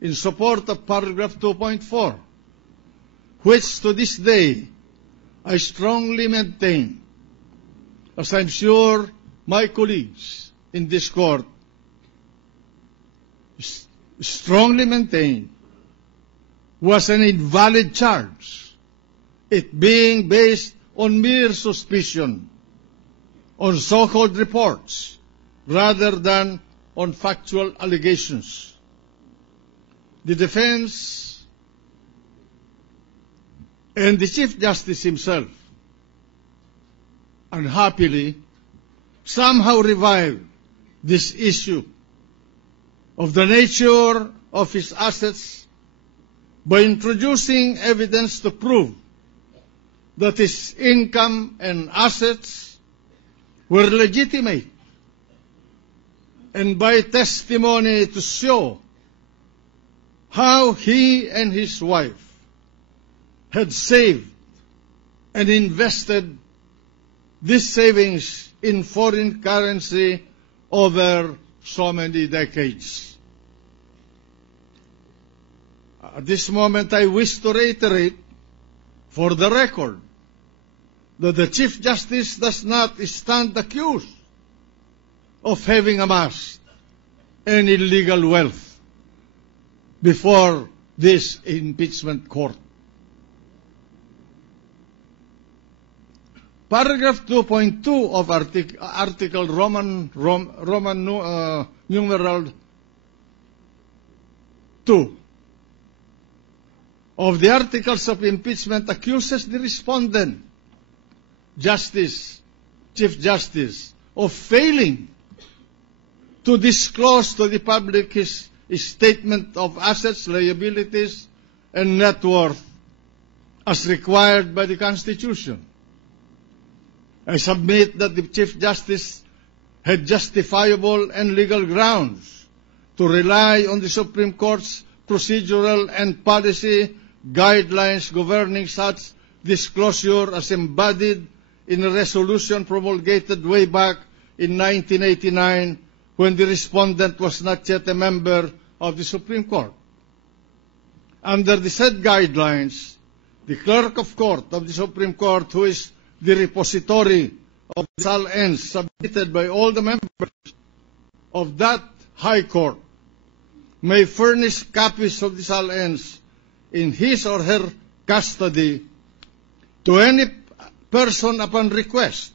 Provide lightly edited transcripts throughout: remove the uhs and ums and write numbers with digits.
in support of paragraph 2.4, which to this day I strongly maintain, as I'm sure my colleagues in this court strongly maintain, was an invalid charge, it being based on mere suspicion, on so-called reports, rather than on factual allegations. The defense and the Chief Justice himself, unhappily, somehow revived this issue of the nature of his assets by introducing evidence to prove that his income and assets were legitimate, and by testimony to show how he and his wife had saved and invested these savings in foreign currency over so many decades. At this moment, I wish to reiterate for the record that the Chief Justice does not stand accused of having amassed any illegal wealth before this impeachment court. Paragraph 2.2 of Article Roman numeral 2 of the Articles of Impeachment accuses the respondent, Chief Justice, of failing to disclose to the public his statement of assets, liabilities, and net worth as required by the Constitution. I submit that the Chief Justice had justifiable and legal grounds to rely on the Supreme Court's procedural and policy guidelines governing such disclosure as embodied in a resolution promulgated way back in 1989 when the respondent was not yet a member of the Supreme Court. Under the said guidelines, the Clerk of Court of the Supreme Court, who is the repository of the SAL-Ns submitted by all the members of that High Court, may furnish copies of the SAL-Ns in his or her custody to any person upon request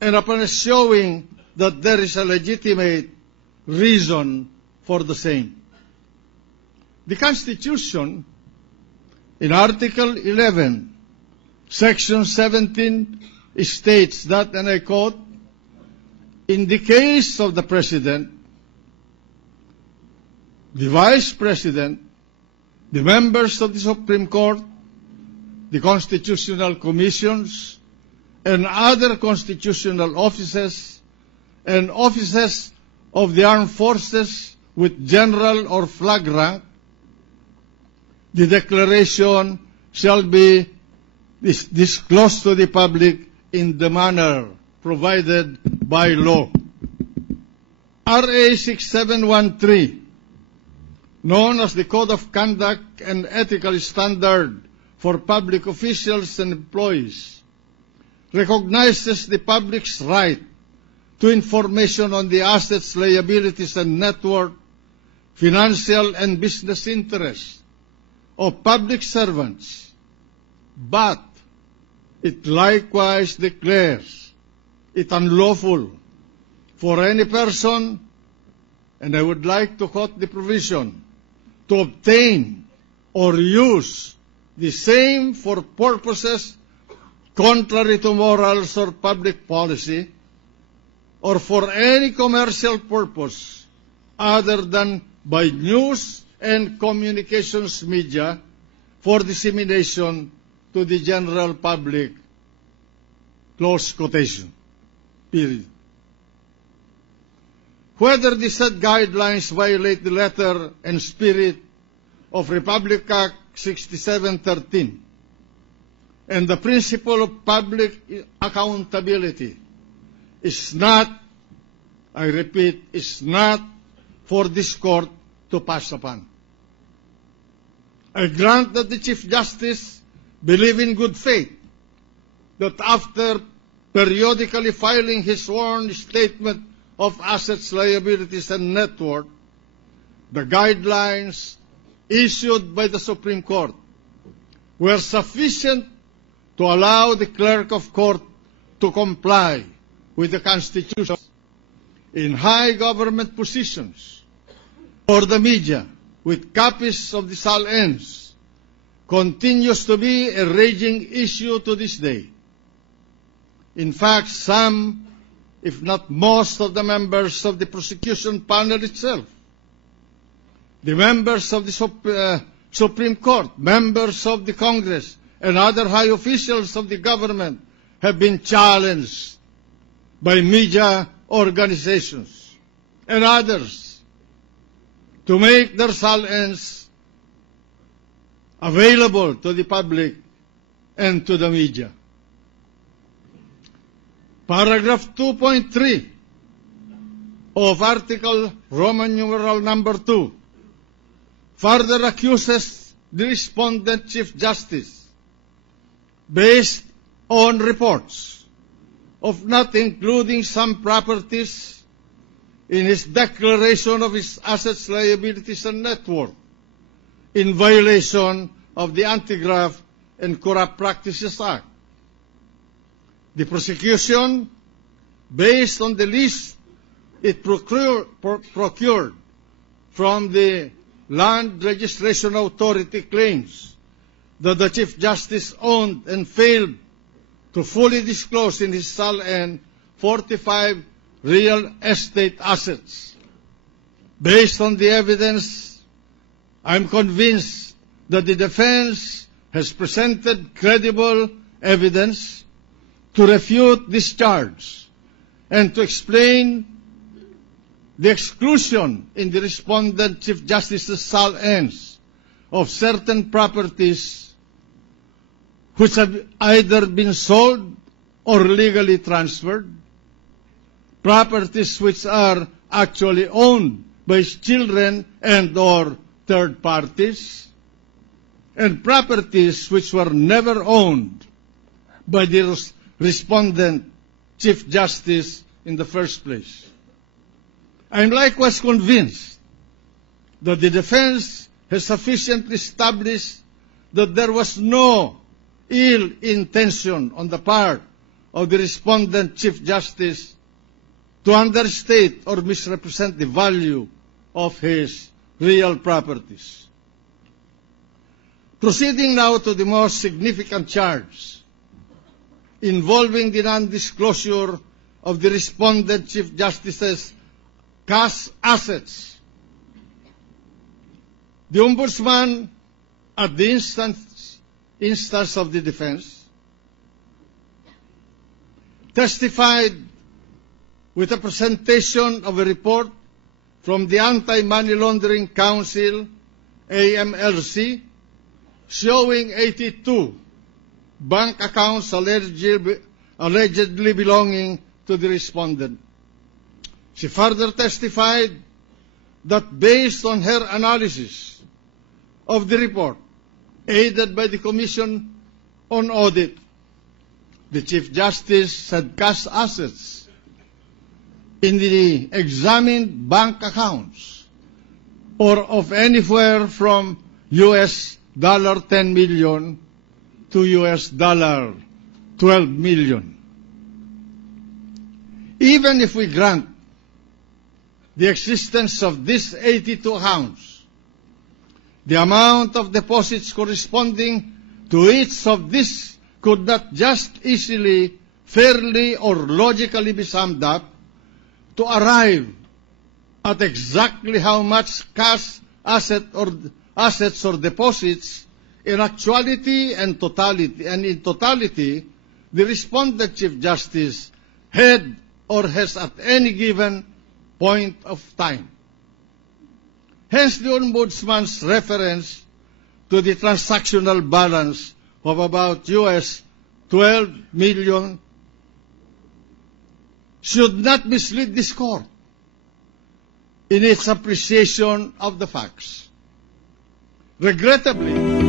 and upon showing that there is a legitimate reason for the same. The Constitution, in Article 11, Section 17, states that, and I quote, in the case of the President, the Vice President, the members of the Supreme Court, the constitutional commissions, and other constitutional offices, and offices of the armed forces with general or flag rank, the declaration shall be disclosed to the public in the manner provided by law. RA 6713, known as the Code of Conduct and Ethical Standard for Public Officials and Employees, recognizes the public's right to information on the assets, liabilities, and net worth, financial and business interests of public servants, but it likewise declares it unlawful for any person, and I would like to quote the provision, to obtain or use the same for purposes contrary to morals or public policy, or for any commercial purpose other than by news and communications media for dissemination to the general public, close quotation, period. Whether the said guidelines violate the letter and spirit of Republic Act 6713 and the principle of public accountability is not, I repeat, is not for this court to pass upon. I grant that the Chief Justice believe in good faith that after periodically filing his sworn statement of assets, liabilities, and net worth, the guidelines issued by the Supreme Court were sufficient to allow the clerk of court to comply with the Constitution in high government positions or the media with copies of the SAL-Ns continues to be a raging issue to this day. In fact, some, if not most, of the members of the prosecution panel itself, the members of the Supreme Court, members of the Congress, and other high officials of the government have been challenged by media organizations and others to make their SAL-Ns available to the public and to the media. Paragraph 2.3 of Article Roman numeral number 2 further accuses the respondent Chief Justice, based on reports, of not including some properties in his declaration of his assets, liabilities, and net worth, in violation of the Anti-Graft and Corrupt Practices Act. The prosecution, based on the list it procured from the Land Registration Authority, claims that the Chief Justice owned and failed to fully disclose in his SAL-N 45 real estate assets. Based on the evidence, I'm convinced that the defense has presented credible evidence to refute this charge and to explain the exclusion in the respondent Chief Justice's SAL-Ns of certain properties which have either been sold or legally transferred, properties which are actually owned by his children and or third parties, and properties which were never owned by the respondent Chief Justice in the first place. I am likewise convinced that the defense has sufficiently established that there was no ill intention on the part of the respondent Chief Justice to understate or misrepresent the value of his real properties. Proceeding now to the most significant charge involving the non-disclosure of the respondent Chief Justice's cash assets. The Ombudsman, at the instance of the defense, testified with a presentation of a report from the Anti-Money Laundering Council, AMLC, showing 82 bank accounts allegedly belonging to the respondent. She further testified that based on her analysis of the report, aided by the Commission on Audit, the Chief Justice had cash assets in the examined bank accounts or of anywhere from US $10 million to US $12 million. Even if we grant the existence of these 82 accounts, the amount of deposits corresponding to each of these could not just easily, fairly, or logically be summed up to arrive at exactly how much cash assets or deposits in actuality and in totality the respondent Chief Justice had or has at any given point of time. Hence, the Ombudsman's reference to the transactional balance of about US $12 million should not mislead this Court in its appreciation of the facts. Regrettably,